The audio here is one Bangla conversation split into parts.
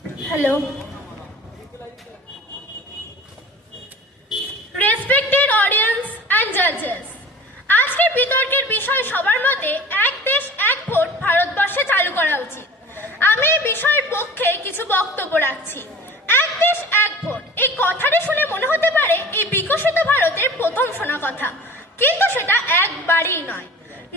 Hello. Respected audience and judges, আজকের বিতর্কের বিষয় সবার মতে এক দেশ এক ভোট ভারতবর্ষে চালু করা উচিত। আমি এই বিষয়ের পক্ষে কিছু বক্তব্য রাখছি। এক দেশ এক ভোট এই কথাটি শুনে মনে হতে পারে এই বিকশিত ভারতের প্রথম শোনা কথা, কিন্তু সেটা একবারই নয়।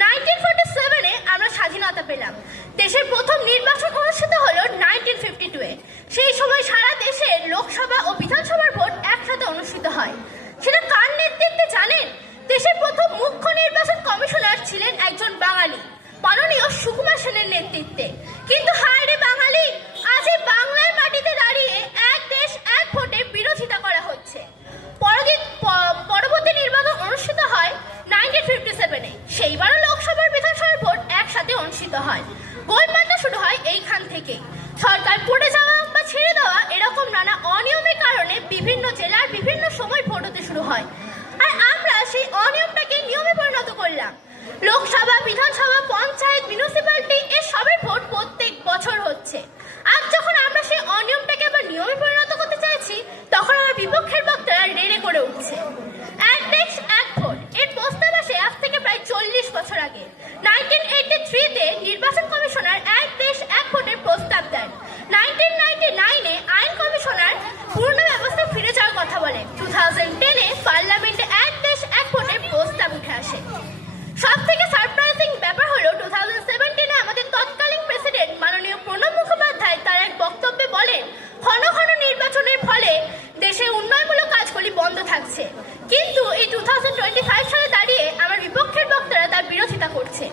1947-এ আমরা স্বাধীনতা পেলাম। দেশের প্রথম নির্বাচন অনুষ্ঠিত হলো 1952-এ। সেই সময় সারা দেশে লোকসভা ও বিধানসভার ভোট একসাথে অনুষ্ঠিত হয়। সেটা কার নেতৃত্বে জানেন? দেশের প্রথম মুখ্য নির্বাচন কমিশনার ছিলেন একজন বাঙালি, মাননীয় সুকুমার সেনের নেতৃত্বে। কিন্তু হায় রে বাঙালি, আজ এই বাংলার মাটিতে দাঁড়িয়ে এক দেশ এক ভোটের বিরোধিতা করা হচ্ছে। পরবর্তী নির্বাচন অনুষ্ঠিত হয় 1957-এ। সেইবারও লোকসভার বিধানসভার ভোট একসাথে অনুষ্ঠিত হয়। গোলমালটা শুরু হয় এইখান থেকে। সরকার পড়ে যাওয়া বা ছেড়ে দেওয়া এরকম নানা অনিয়মের কারণে বিভিন্ন জেলার বিভিন্ন সময় ভোট হতে শুরু হয়, আর আমরা সেই অনিয়মটাকে নিয়মে পরিণত করলাম। লোকসভা, বিধানসভা, পঞ্চায়েত, মিউনিসিপ্যালিটি এর সবের ভোট প্রত্যেক বছর হচ্ছে। আজ যখন আমরা সেই অনিয়মটাকে আবার নিয়মে পরিণত করতে চাইছি, তখন আমার বিপক্ষের বক্তারা রেড়ে করে উঠছে। এক দেশ এক ভোট এর প্রস্তাব আসে আজ থেকে প্রায় 40 বছর আগে। 1983-তে নির্বাচন কমিশনার এক দেশ এক ভোটের প্রস্তাব দেন। 1999-এ আইন কমিশনার পূর্ণ ব্যবস্থা ফিরে যাওয়ার কথা বলে। 2010-এ পার্লামেন্টে এক দেশ এক ভোটের প্রস্তাব উঠে আসে। সব থেকে সারপ্রাইজিং ব্যাপার হলো 2017-এ আমাদের তৎকালীন প্রেসিডেন্ট মাননীয় প্রণব মুখোপাধ্যায় তার এক বক্তব্যে বলেন, ঘন ঘন নির্বাচনের ফলে দেশে উন্নয়নমূলক কাজগুলি বন্ধ থাকছে। কিন্তু এই 2025 সালে দাঁড়িয়ে আমার বিপক্ষের বক্তারা তার বিরোধিতা করছে।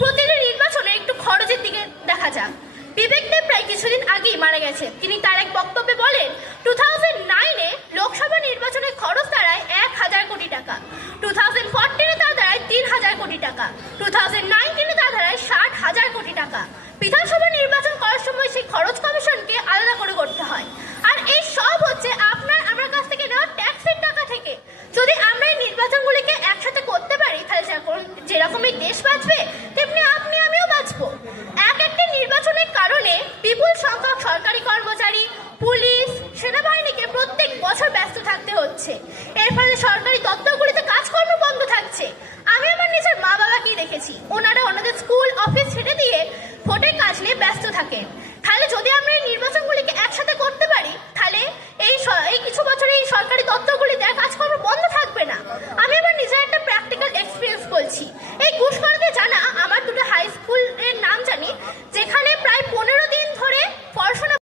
প্রতিটি নির্বাচনে একটু খরচের দিকে দেখা যাক। বিবেক দেব প্রায় কিছুদিন আগেই মারা গেছে। তিনি তার এক বক্তব্যে বলেন, 2009-এ লোকসভা নির্বাচনের খরচ দাঁড়ায় 1000 কোটি টাকা, 2014-এ তা দাঁড়ায় 3000 কোটি টাকা, 2019-এ তা দাঁড়ায় 60,000 কোটি টাকা। বিধানসভা নির্বাচন করার সময় সেই খরচ কমিশনকে আলাদা করে করতে হয়, আর এই সব হচ্ছে আপনার আমার কাছ থেকে নেওয়া ট্যাক্সের টাকা থেকে। যদি আমরা এই নির্বাচনগুলিকে একসাথে করতে পারি, তাহলে যেরকমই দেশ বাঁচবে, তেমনি আপনি আমিও বাঁচবো। একটি নির্বাচনের কারণে বিপুল সংখ্যক সরকারি কর্মচারী, পুলিশ, সেনাবাহিনীকে প্রত্যেক বছর ব্যস্ত থাকতে হচ্ছে। এর ফলে সরকারি